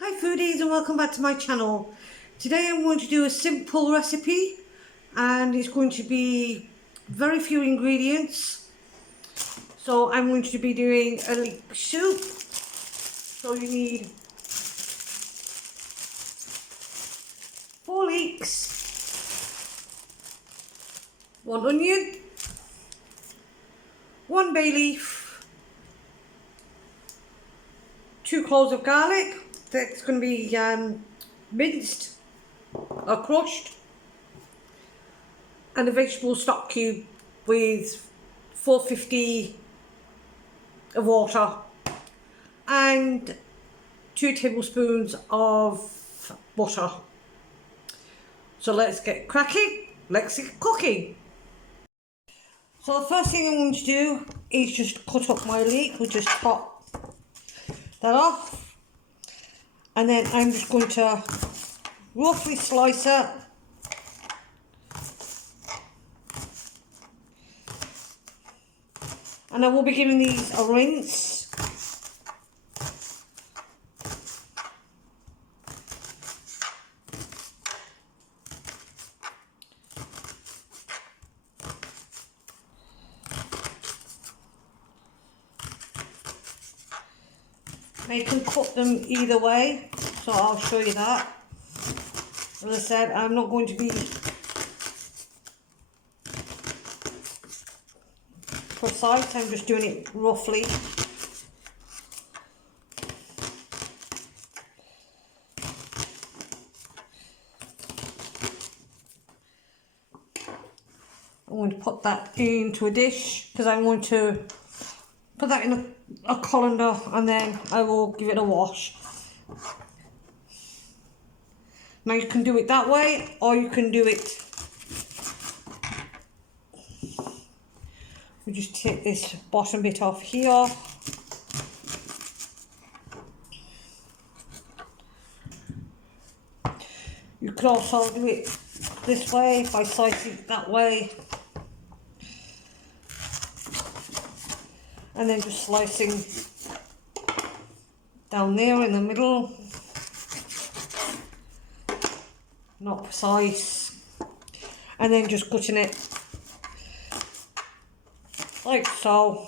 Hi foodies and welcome back to my channel. Today I'm going to do a simple recipe and it's going to be very few ingredients. So I'm going to be doing a leek soup. So you need 4 leeks, 1 onion, 1 bay leaf, 2 cloves of garlic. That's going to be minced or crushed, and a vegetable stock cube with 450 of water and 2 tablespoons of butter. So let's get cracking, let's get cooking. So the first thing I'm going to do is just cut up my leek. We'll just top that off, and then I'm just going to roughly slice it. And I will be giving these a rinse. Now you can cut them either way, so I'll show you that. As I said, I'm not going to be precise, I'm just doing it roughly. I'm going to put that into a dish because I'm going to put that in a colander and then I will give it a wash. Now you can do it that way or you can do it. We just take this bottom bit off here. You could also do it this way by slicing it that way. And then just slicing down there in the middle. Not precise. And then just cutting it like so.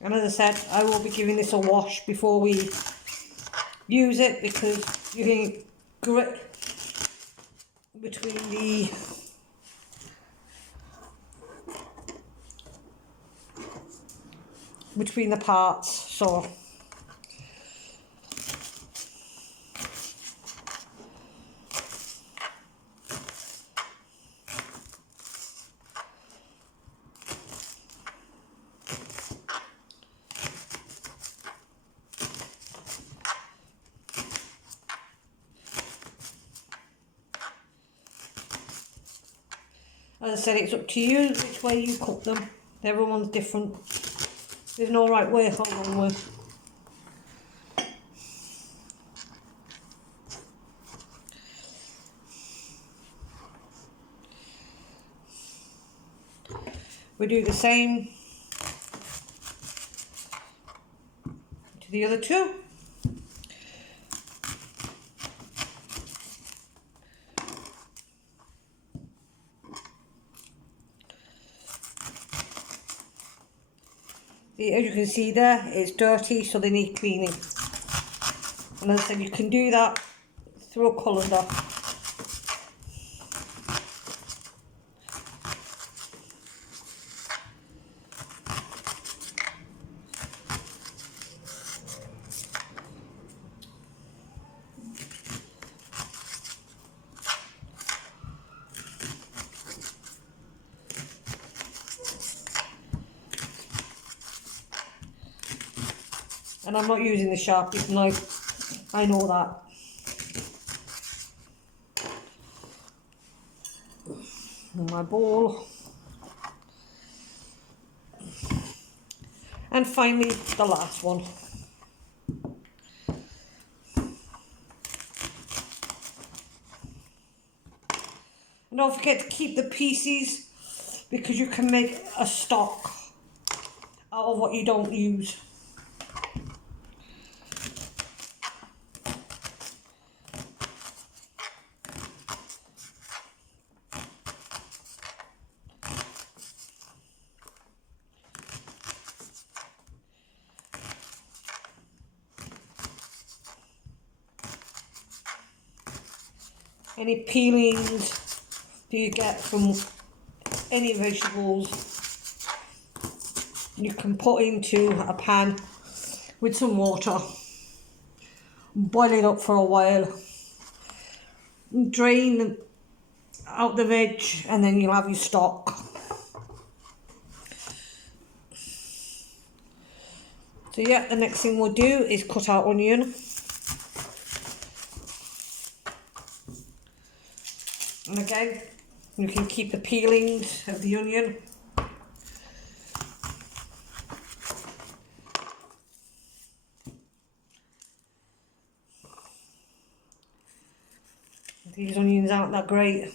And as I said, I will be giving this a wash before we use it because you can grit between the parts. So as I said, it's up to you which way you cook them. Everyone's different. There's no right way or wrong way. We do the same to the other two. As you can see there, it's dirty, so they need cleaning. And as I said, you can do that through a colander. And I'm not using the sharpest knife, I know that. In my bowl. And finally, the last one. And don't forget to keep the pieces because you can make a stock out of what you don't use. Any peelings that you get from any vegetables, you can put into a pan with some water, boil it up for a while, drain out the veg, and then you'll have your stock. So yeah, the next thing we'll do is cut our onion. And again, you can keep the peelings of the onion. These onions aren't that great.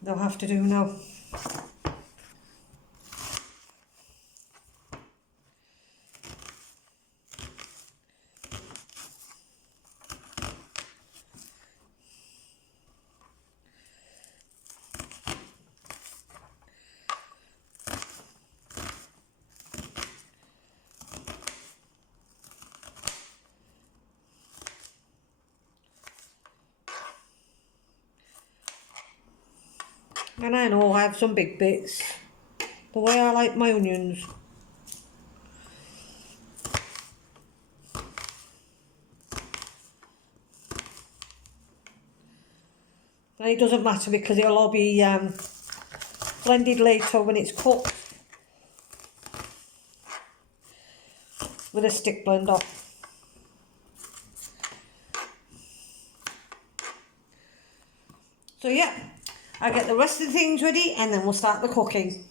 They'll have to do now. And I know I have some big bits, the way I like my onions. And it doesn't matter because it'll all be blended later when it's cooked with a stick blender. So yeah, I'll get the rest of the things ready and then we'll start the cooking.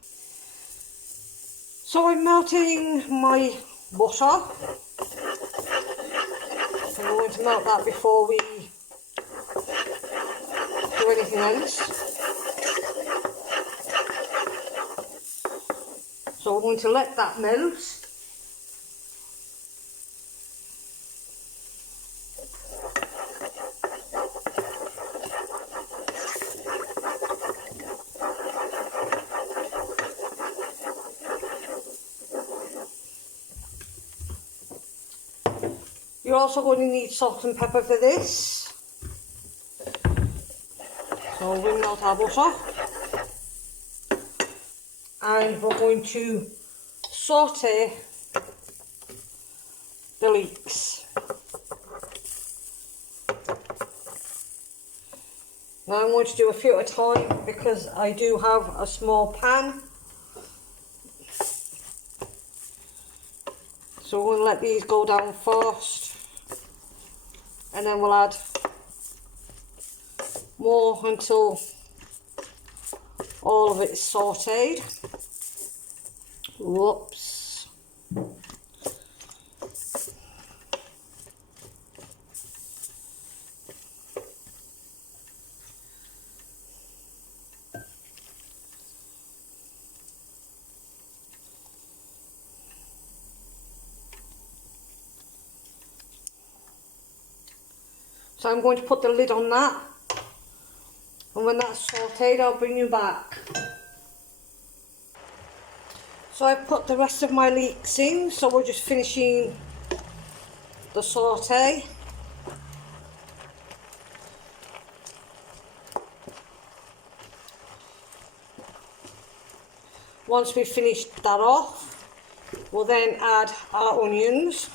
So I'm melting my butter. I'm going to melt that before we do anything else. So we're going to let that melt. You're also going to need salt and pepper for this. So we'll melt our butter. And we're going to saute the leeks. Now I'm going to do a few at a time because I do have a small pan. So we're going to let these go down first. And then we'll add more until all of it is sauteed. Whoops. So I'm going to put the lid on that, and when that's sauteed I'll bring you back. So I've put the rest of my leeks in, so we're just finishing the saute. Once we've finished that off, we'll then add our onions.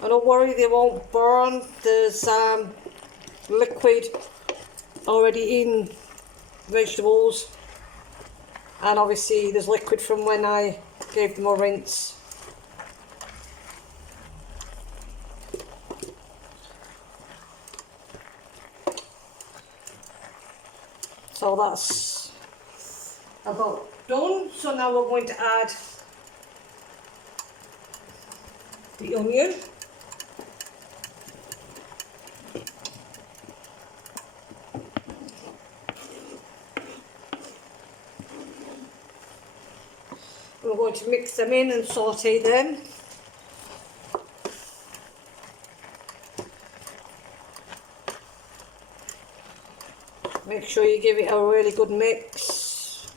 And don't worry, they won't burn. There's liquid already in vegetables, and obviously there's liquid from when I gave them a rinse. So that's about done. So now we're going to add the onion. We're going to mix them in and saute them. Make sure you give it a really good mix.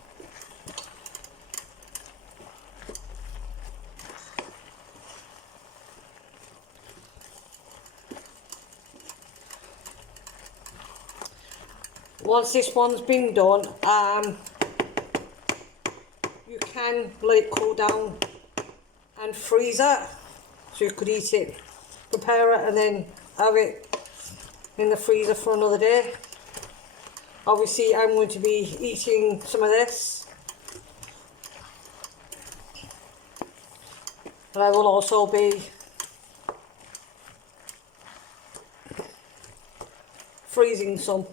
Once this one's been done, you can let it cool down and freeze it, so you could eat it, prepare it and then have it in the freezer for another day. Obviously I'm going to be eating some of this, but I will also be freezing some.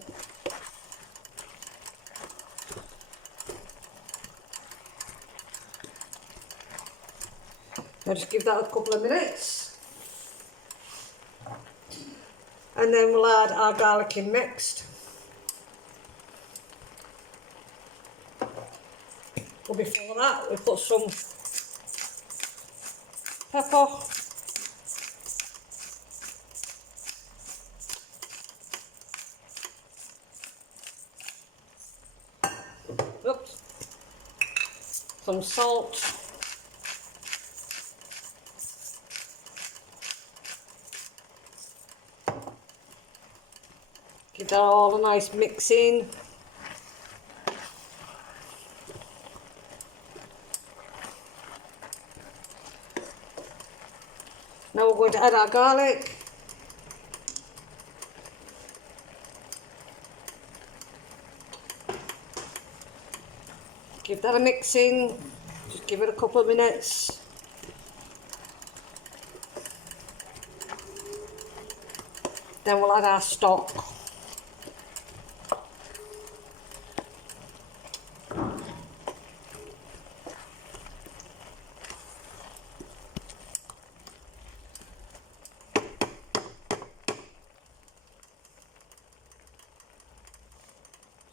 I'll just give that a couple of minutes and then we'll add our garlic in next. But before that we put some pepper, oops, some salt, give that all a nice mix in. Now we're going to add our garlic. Give that a mix in, just give it a couple of minutes. Then we'll add our stock.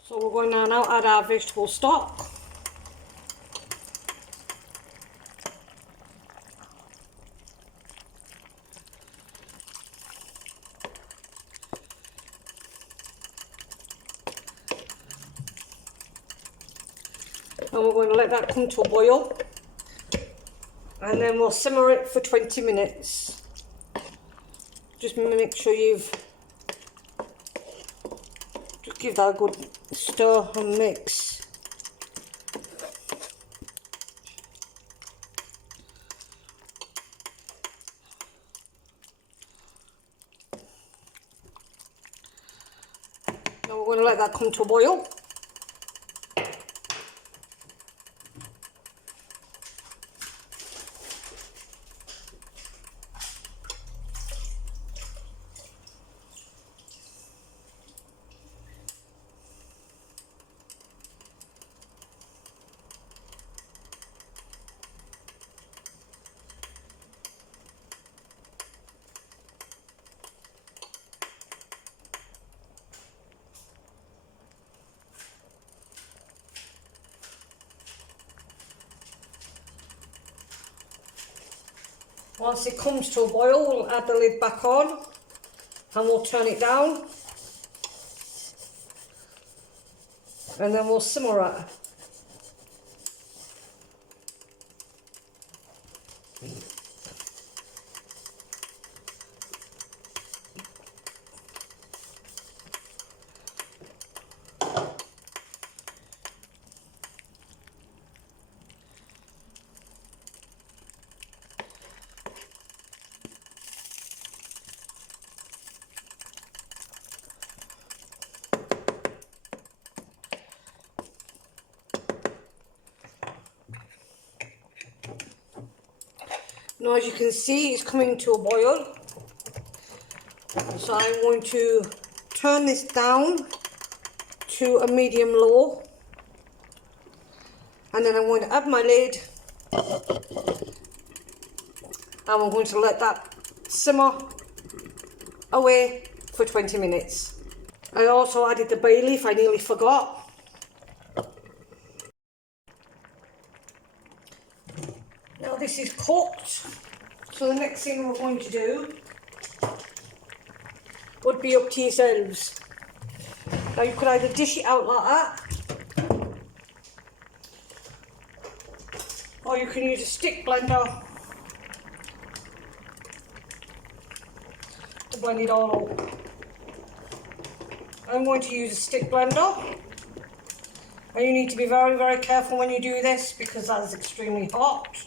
So we're going to now add our vegetable stock. And we're going to let that come to a boil. And then we'll simmer it for 20 minutes. Just make sure you've just give that a good stir and mix. Now we're going to let that come to a boil. Once it comes to a boil, we'll add the lid back on and we'll turn it down and then we'll simmer it. Now as you can see, it's coming to a boil. So I'm going to turn this down to a medium low, and then I'm going to add my lid, and I'm going to let that simmer away for 20 minutes. I also added the bay leaf, I nearly forgot. Now this is cooked, so the next thing we're going to do would be up to yourselves. Now you could either dish it out like that, or you can use a stick blender to blend it all up. I'm going to use a stick blender, and you need to be very, very careful when you do this because that is extremely hot.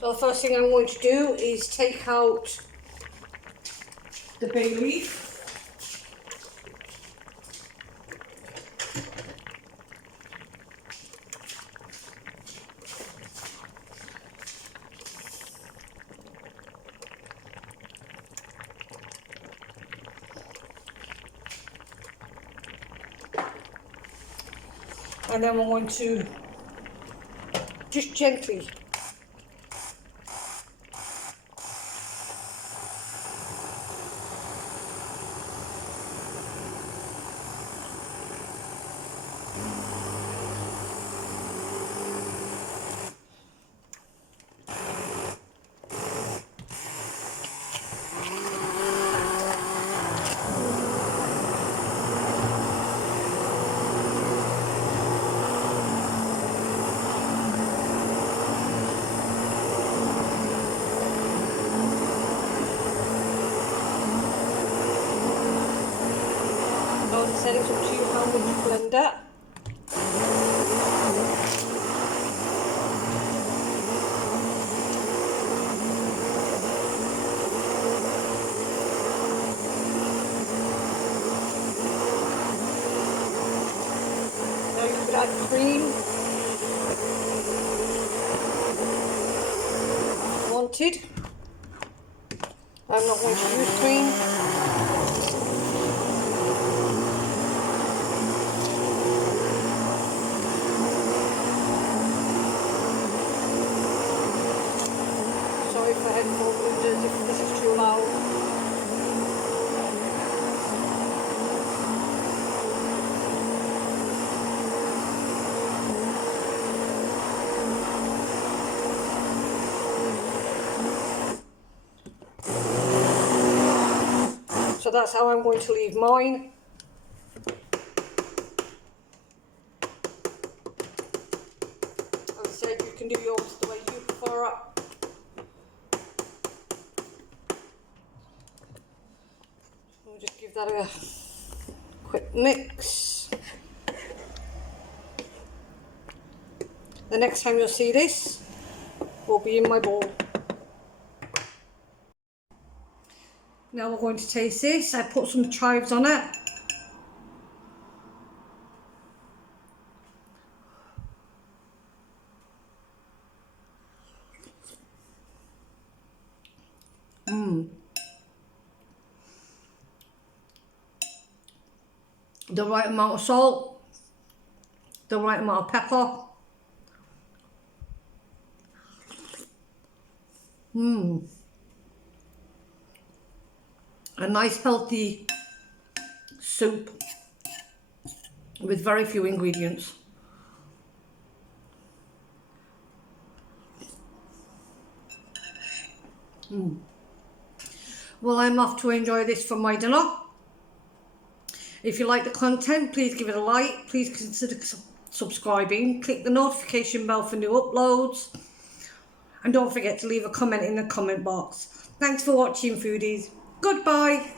So the first thing I'm going to do is take out the bay leaf. And then we're going to just gently set it up to you how much blender. Now you could add cream if you wanted. I'm not going to use cream. If this is too loud. So that's how I'm going to leave mine. As I said, you can do yours the way you prefer it. Just give that a quick mix. The next time you'll see this will be in my bowl. Now we're going to taste this. I put some chives on it. The right amount of salt, the right amount of pepper. A nice healthy soup with very few ingredients. Well, I'm off to enjoy this for my dinner. If you like the content, please give it a like. Please consider subscribing. Click the notification bell for new uploads. And don't forget to leave a comment in the comment box. Thanks for watching, foodies. Goodbye.